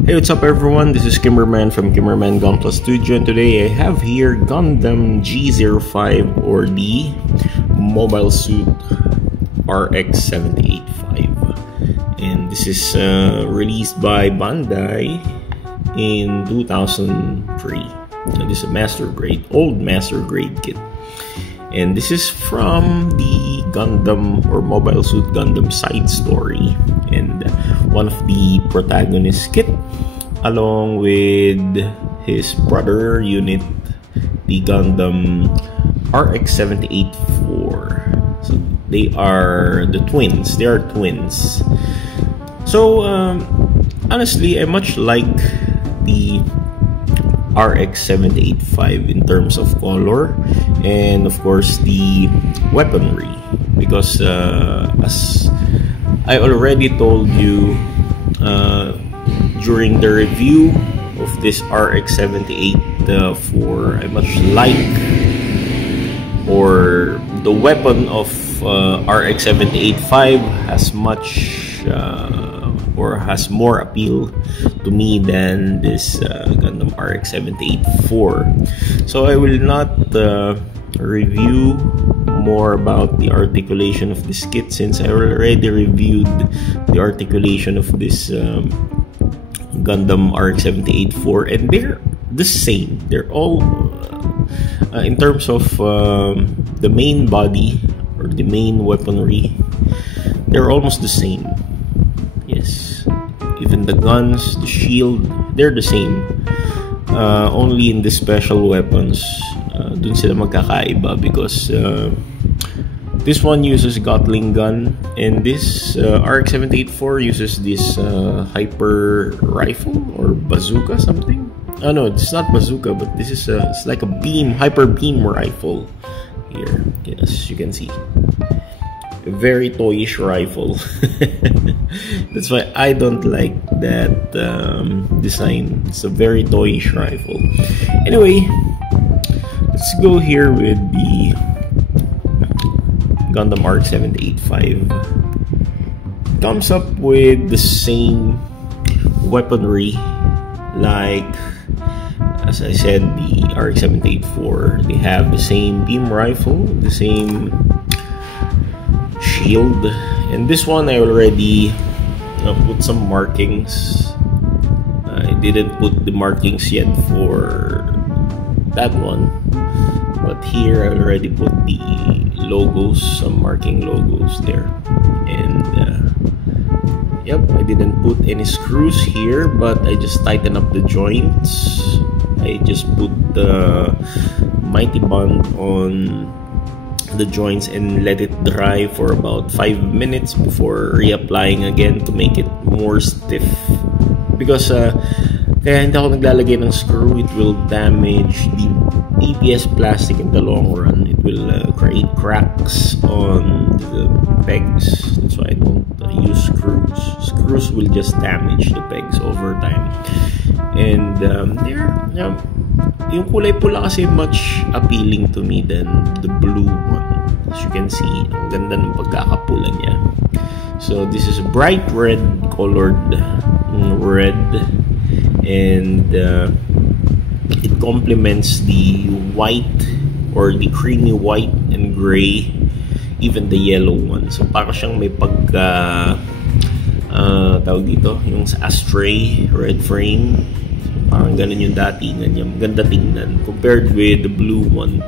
Hey, what's up everyone? This is Kimmerman from Kimmerman Gunpla Studio, and today I have here Gundam G05 or the Mobile Suit RX-785, and this is released by Bandai in 2003. And this is a old master grade kit, and this is from the Gundam or Mobile Suit Gundam side story, and one of the protagonists kit along with his brother unit, the Gundam RX-784. So they are twins. So honestly, I much like the RX-785 in terms of color and of course the weaponry, because as I already told you during the review of this RX-784, I much like, or the weapon of RX-785 has much or has more appeal to me than this Gundam RX-784. So I will not review more about the articulation of this kit, since I already reviewed the articulation of this Gundam RX-784, and they're the same. They're all in terms of the main body or the main weaponry, they're almost the same. Yes, even the guns, the shield, they're the same. Only in the special weapons, dun sila magkakaiba, because this one uses Gatling gun, and this RX-784 uses this hyper rifle or bazooka something. Oh no, it's not bazooka, but this is it's like a hyper beam rifle here. Yes, you can see. A very toyish rifle. That's why I don't like that design. It's a very toyish rifle. Anyway, let's go here with the Gundam RX-785. Comes up with the same weaponry, like as I said, the RX-784. They have the same beam rifle, the same shield, and this one I already put some markings. I didn't put the markings yet for that one, but here I already put the logos, some marking logos there. And yep, I didn't put any screws here, but I just tighten up the joints. I just put the Mighty Bond on the joints and let it dry for about 5 minutes before reapplying again to make it more stiff, because kaya hindi ako naglalagay ng screw. It will damage the ABS plastic in the long run. It will create cracks on the pegs. That's why I don't use screws. Screws will just damage the pegs over time. And yung kulay pula kasi much appealing to me than the blue one. As you can see, ang ganda ng pagkakapula niya. So this is a bright red colored red, and it complements the white or the creamy white and gray, even the yellow one. So para siyang may pagka tawag dito, yung sa Astray red frame. So, parang ganun yung datingan niya. Maganda tingnan compared with the blue one.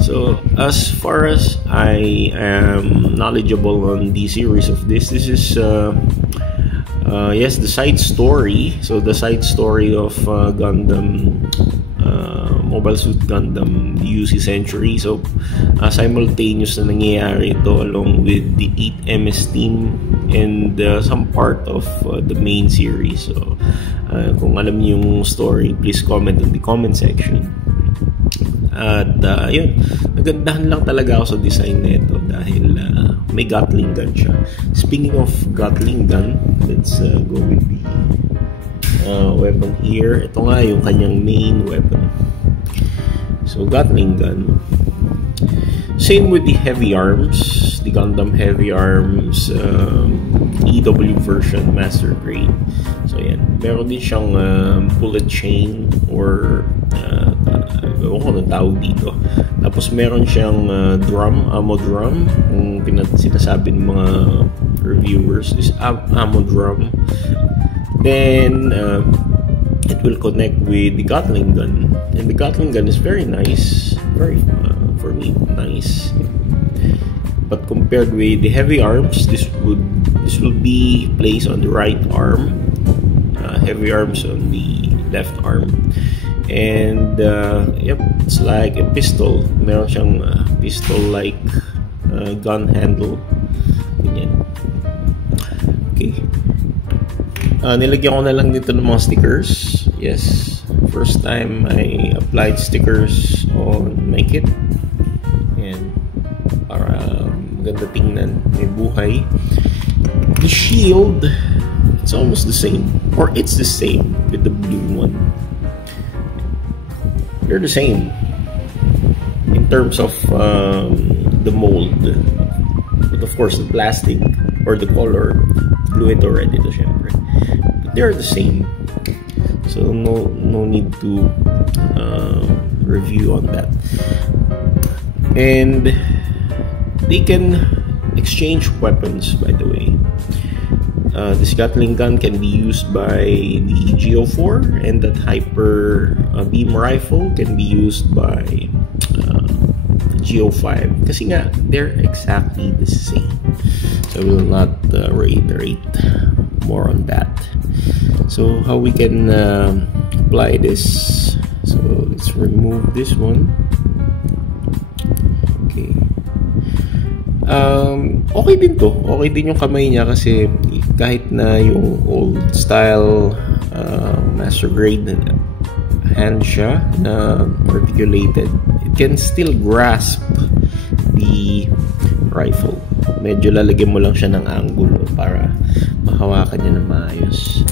So as far as I am knowledgeable on the series of this is yes, the side story. So the side story of Gundam Mobile Suit Gundam UC Century. So simultaneous na nangyayari ito along with the 8MS team and some part of the main series. So kung alam niyo yung story, please comment in the comment section. At yun, nagandahan lang talaga ako sa design nito dahil may Gatling gun siya. Speaking of Gatling gun, let's go with the weapon here. Ito nga yung kanyang main weapon. So Gatling gun. Same with the heavy arms, the Gundam heavy arms EW version master grade. So yan, meron din siyang bullet chain or ewan ko anong tawag dito. Tapos meron siyang drum, ammo drum. Yung sinasabi ng mga reviewers is ammo drum. Then it will connect with the Gatling gun, and the Gatling gun is very nice, very for me nice. But compared with the heavy arms, this will be placed on the right arm, heavy arms on the left arm. And yep, it's like a pistol. Meron siyang pistol-like gun handle. Ganyan. Okay. Nilagyan ko na lang dito ng mga stickers. Yes, first time I applied stickers on my kit. Ayan. Para maganda tingnan. May buhay. The shield, it's almost the same. Or it's the same with the blue one. They're the same in terms of the mold, but of course the plastic or the color, blue ito, red ito syempre, but they're the same, so no need to review on that. And they can exchange weapons, by the way. This Gatling gun can be used by the GO4, and that hyper beam rifle can be used by GO5, kasi nga they're exactly the same. So I will not reiterate more on that. So how we can apply this? So let's remove this one. Okay. Okay din to. Okay din yung kamay niya kasi kahit na yung old style master grade hand siya na articulated, it can still grasp the rifle. Medyo lalagyan mo lang siya ng angulo para mahawakan niya na maayos.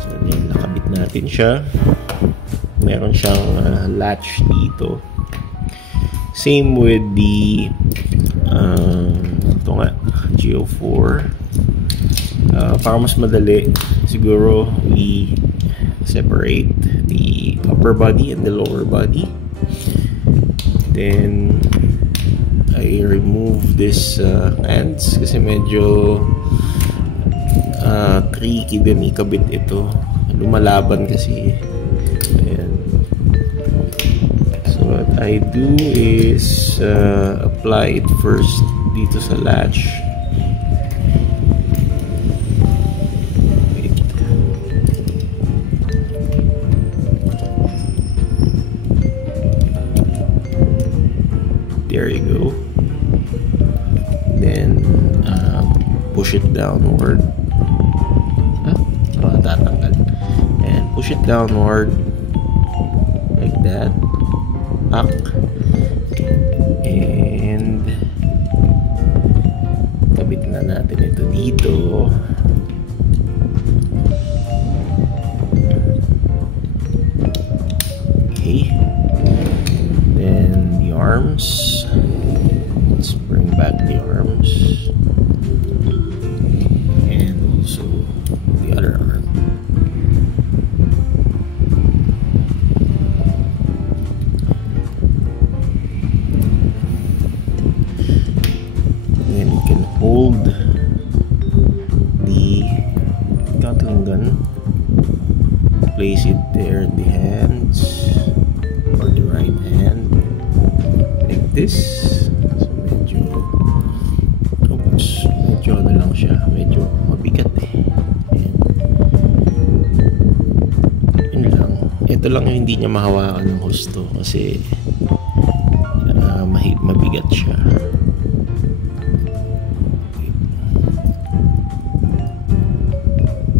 So yan, nakabit natin siya. Meron siyang latch dito. Same with the ito nga, GO4. Para mas madali, siguro we separate the upper body and the lower body. Then I remove this ends kasi medyo tricky din ikabit ito. Lumalaban kasi. Ayan. So what I do is apply it first dito sa latch. There you go. Then push it downward. Tatanggal. And push it downward like that. Up. And kabit na natin ito dito. Okay. Then the arms. Let's bring back the arms. And also the other arm. Then we can hold the Gatling gun, place it there in the hands or the right hand like this. Medyo ano lang siya, medyo mabigat eh. Yun lang. Ito lang yung hindi niya mahawakan ng husto kasi mabigat siya.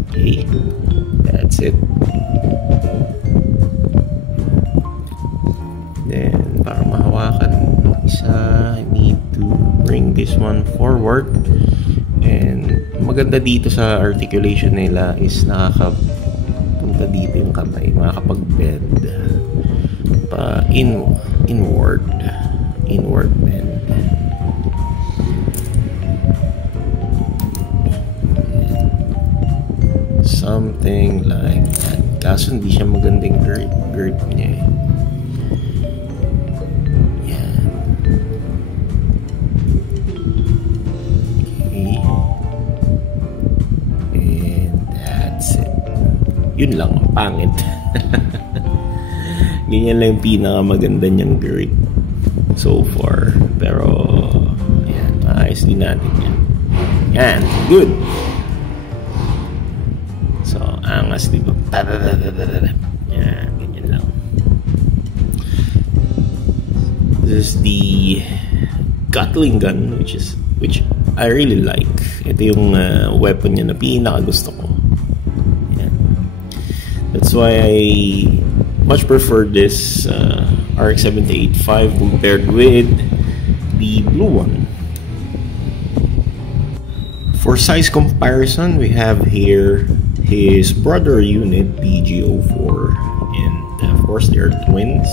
Okay, that's it. Then para mahawakan isa, I need to bring this one forward. And maganda dito sa articulation nila is nakakapunta dito yung kamay, makakapag-bend pa inward bend. something like that. Kaso hindi siya magandang grip niya eh. Yan. Okay. And that's it. Yun lang, pangit. Ganyan lang yung pinakamaganda niyang grip so far. Pero ayan, maayos din natin yan. Yan, good. So, angas, diba? Yan, ganyan lang. This is the Gatling gun, which I really like. Ito yung weapon niya na pinakagusto ko. Yan. That's why I much prefer this RX-7885 compared with the blue one. For size comparison, we have here his brother unit, the G04, and of course they are twins.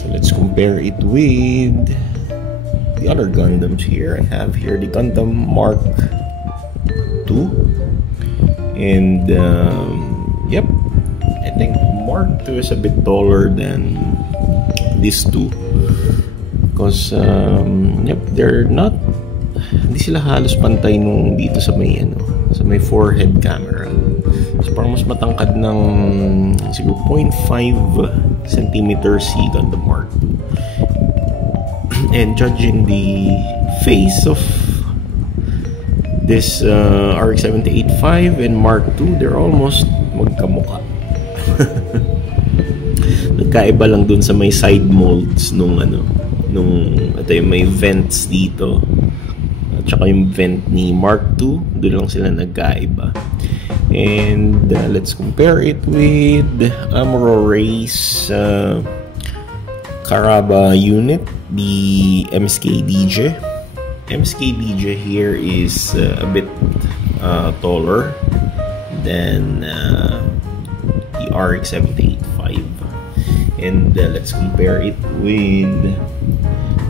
So let's compare it with the other Gundams here. I have here the Gundam Mark II, and yep, I think Mark II is a bit taller than these two because yep, they're not, hindi sila halos pantay nung dito sa may sa may forehead camera. So parang mas matangkad ng siguro 0.5 cm si Gundam Mark II. And judging the face of this RX-7885 and Mark II, they're almost magkamukha. Nagkaiba lang dun sa may side molds nung ito yung may vents dito at saka yung vent ni Mark II, doon lang sila nagkaiba. And let's compare it with Amuro Ray's Karaba unit, the MSK-DJ. MSK-DJ here is a bit taller than the RX-7885. And let's compare it with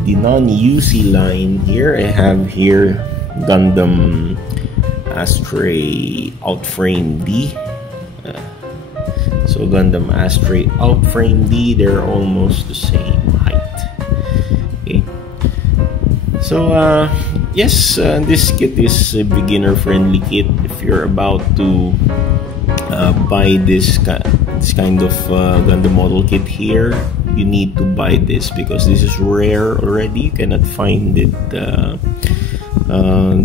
the non-UC line here. I have here Gundam Astray Outframe D. So Gundam Astray Outframe D, they're almost the same height. Okay. So yes, this kit is a beginner-friendly kit. If you're about to buy this kind of Gundam model kit here, you need to buy this because this is rare already. You cannot find it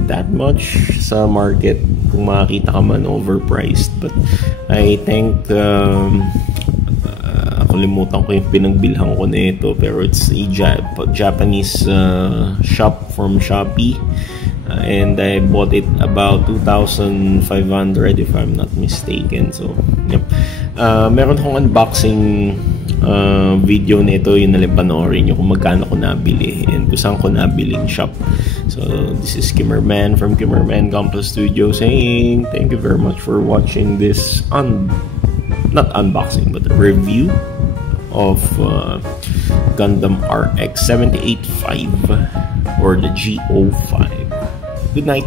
that much sa market. Kung makakita ka man, overpriced. But I think kalimutan ko yung pinagbilhan ko na ito, pero it's a Japanese shop from Shopee, and I bought it about 2,500 if I'm not mistaken. So yep, meron akong unboxing video nito, yun nalang panoorin nyo kung magkano ko nabili and kung saan ko nabiling shop. So this is Kimmerman from Kimmerman Gunpla Studio saying thank you very much for watching this not unboxing but a review of Gundam RX-7885 or the G05. Good night.